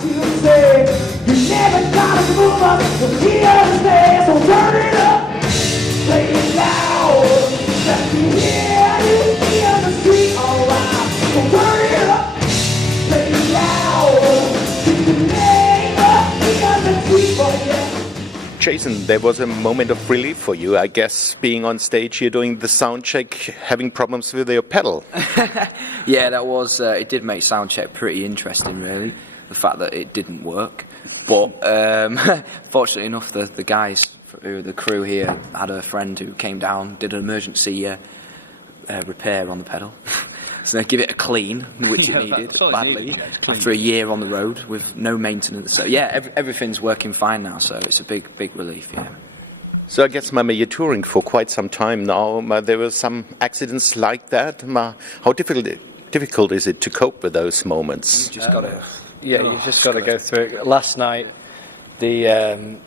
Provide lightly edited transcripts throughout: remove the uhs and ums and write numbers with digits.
to say. You never gotta move up, but here to stay. So turn it up, play it loud. Let me hear you in the street, alright. So turn it up, play it loud. Keep the name up in the street, oh yeah. Jason, there was a moment of relief for you, I guess, being on stage here doing the sound check, having problems with your pedal. Yeah, that was, it did make sound check pretty interesting, really, the fact that it didn't work. But fortunately enough, the guys, the crew here, had a friend who came down, did an emergency repair on the pedal. So they give it a clean, which it needed badly, after a year on the road with no maintenance. So yeah, everything's working fine now, so it's a big relief, yeah. So I guess, Mama, you're touring for quite some time now. There were some accidents like that. How difficult is it to cope with those moments? You've just got to... you've just got to go through it. Last night, the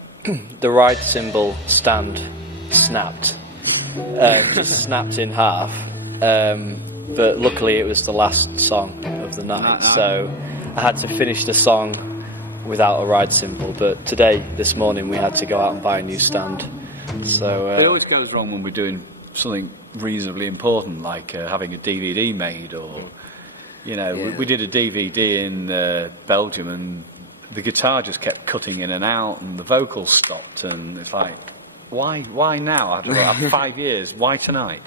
ride cymbal stand snapped. Just snapped in half. But luckily it was the last song of the night, so I had to finish the song without a ride cymbal. But this morning, we had to go out and buy a new stand. So it always goes wrong when we're doing something reasonably important, like having a DVD made, or we did a DVD in Belgium, and the guitar just kept cutting in and out, and the vocals stopped, and it's like, why now? After 5 years, why tonight?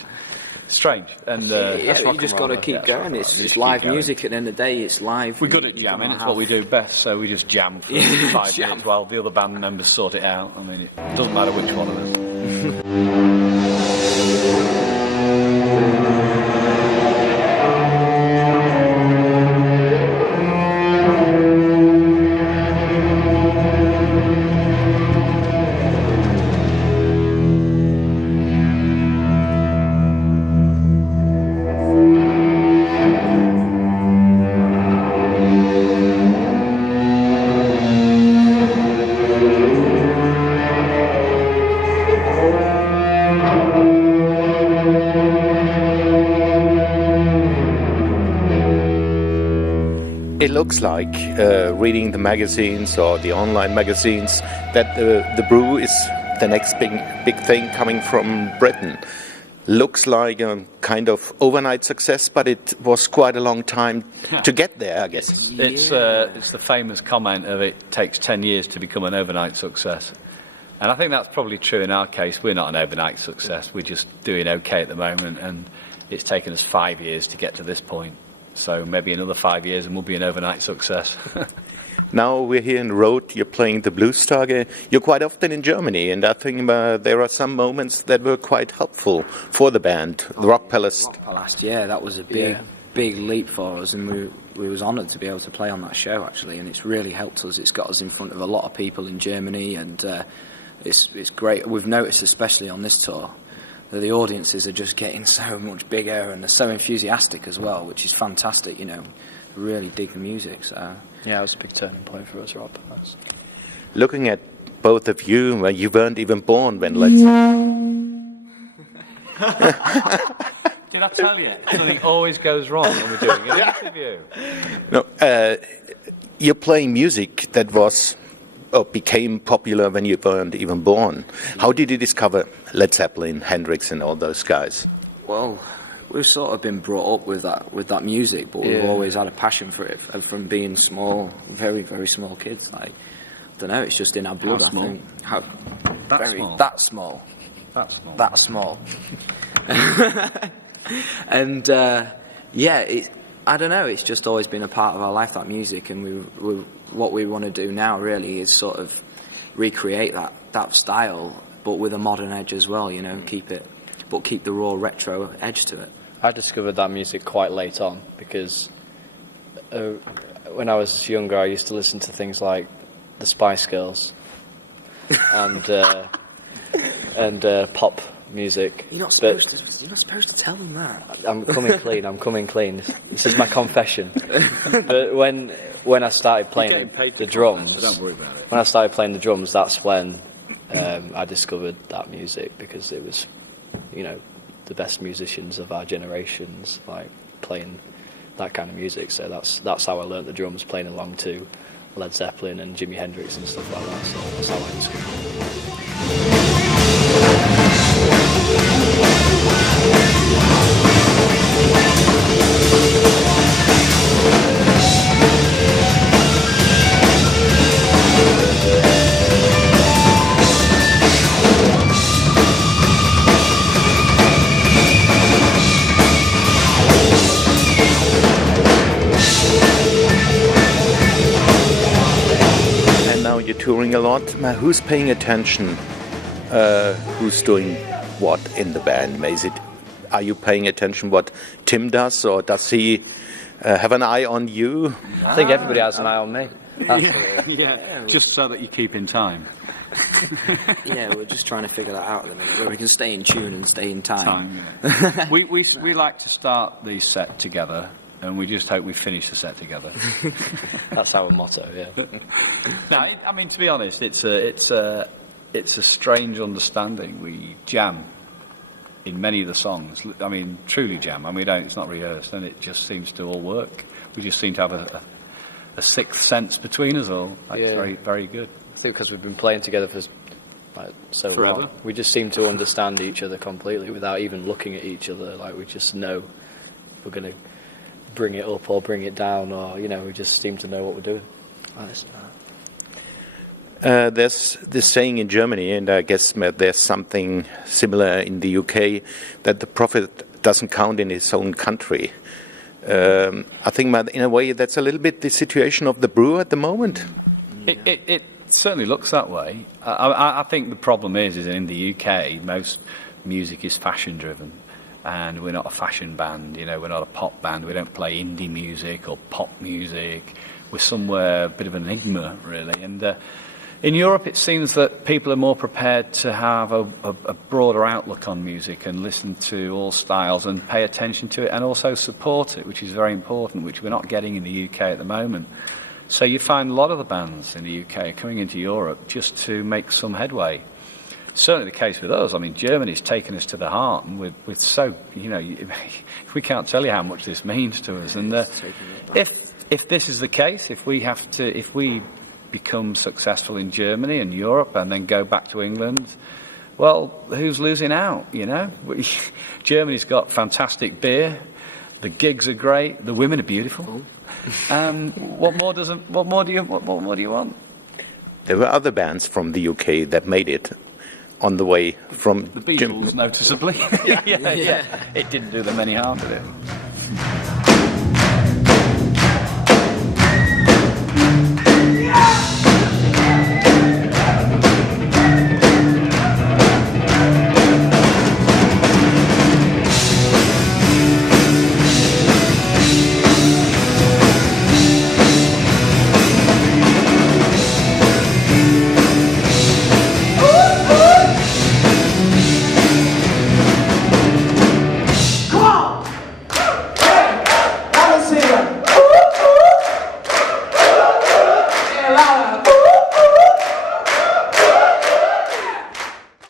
Strange, and you just got to keep going. It's live music. At the end of the day, it's live. We're good at jamming. It's what we do best. So we just jam for 5 minutes while the other band members sort it out. I mean, it doesn't matter which one of us. It looks like, reading the magazines or the online magazines, that the Brew is the next big thing coming from Britain. Looks like a kind of overnight success, but it was quite a long time to get there, I guess. It's the famous comment of it takes 10 years to become an overnight success. And I think that's probably true in our case. We're not an overnight success. We're just doing okay at the moment, and it's taken us 5 years to get to this point. So maybe another 5 years and we'll be an overnight success. Now we're here in Rother, you're playing the Bluestage. You're quite often in Germany, and I think there are some moments that were quite helpful for the band. The Rock Palace. Yeah, that was a big leap for us, and we was honoured to be able to play on that show, actually, and it's really helped us. It's got us in front of a lot of people in Germany, and it's great. We've noticed, especially on this tour, that the audiences are just getting so much bigger, and they're so enthusiastic as well, which is fantastic, really dig the music. So yeah, it was a big turning point for us, Rob. Looking at both of you, well, you weren't even born when Did I tell you? Something always goes wrong when we're doing an interview. No, you're playing music that became popular when you weren't even born. How did you discover Led Zeppelin, Hendrix, and all those guys? Well, we've sort of been brought up with that music, but we've always had a passion for it from being small, very, very small kids. Like, I don't know, it's just in our blood. How small? I think. That small. And I don't know. It's just always been a part of our life, that music, and what we want to do now really is sort of recreate that style, but with a modern edge as well. Keep the raw retro edge to it. I discovered that music quite late on because when I was younger, I used to listen to things like the Spice Girls and pop music. You're not supposed to tell them that. I'm coming clean. This is my confession. But when I started playing the drums, so don't worry about it. When I started playing the drums, that's when I discovered that music, because it was, the best musicians of our generations like playing that kind of music. So that's how I learnt the drums, playing along to Led Zeppelin and Jimi Hendrix and stuff like that. So that's how I describe You're touring a lot. Who's paying attention? Who's doing what in the band? Are you paying attention what Tim does, or does he have an eye on you? I think everybody has an eye on me. Yeah, just so that you keep in time. Yeah, we're just trying to figure that out at the minute, where we can stay in tune and stay in time. Yeah. we like to start the set together. And we just hope we finish the set together. That's our motto, yeah. No, I mean, to be honest, it's a strange understanding. We jam in many of the songs. I mean, truly jam. I mean, it's not rehearsed, and it just seems to all work. We just seem to have a sixth sense between us all. It's very, very good. I think because we've been playing together for so forever. Long, we just seem to understand each other completely without even looking at each other. Like, we just know we're going to bring it up or bring it down, or we just seem to know what we're doing. There's this saying in Germany, and I guess there's something similar in the UK, that the prophet doesn't count in his own country. I think in a way that's a little bit the situation of the Brew at the moment. It certainly looks that way. I think the problem is in the UK most music is fashion driven. And we're not a fashion band, we're not a pop band. We don't play indie music or pop music. We're somewhere a bit of an enigma, really. And in Europe, it seems that people are more prepared to have a broader outlook on music and listen to all styles and pay attention to it and also support it, which is very important, which we're not getting in the UK at the moment. So you find a lot of the bands in the UK coming into Europe just to make some headway. Certainly the case with us. I mean, Germany's taken us to the heart, and we're so, we can't tell you how much this means to us. And if this is the case, if we become successful in Germany and Europe and then go back to England, well, who's losing out? Germany's got fantastic beer, the gigs are great, the women are beautiful. What more do you want? There were other bands from the UK that made it on the way from the Beatles, noticeably. yeah. It didn't do them any harm, did it?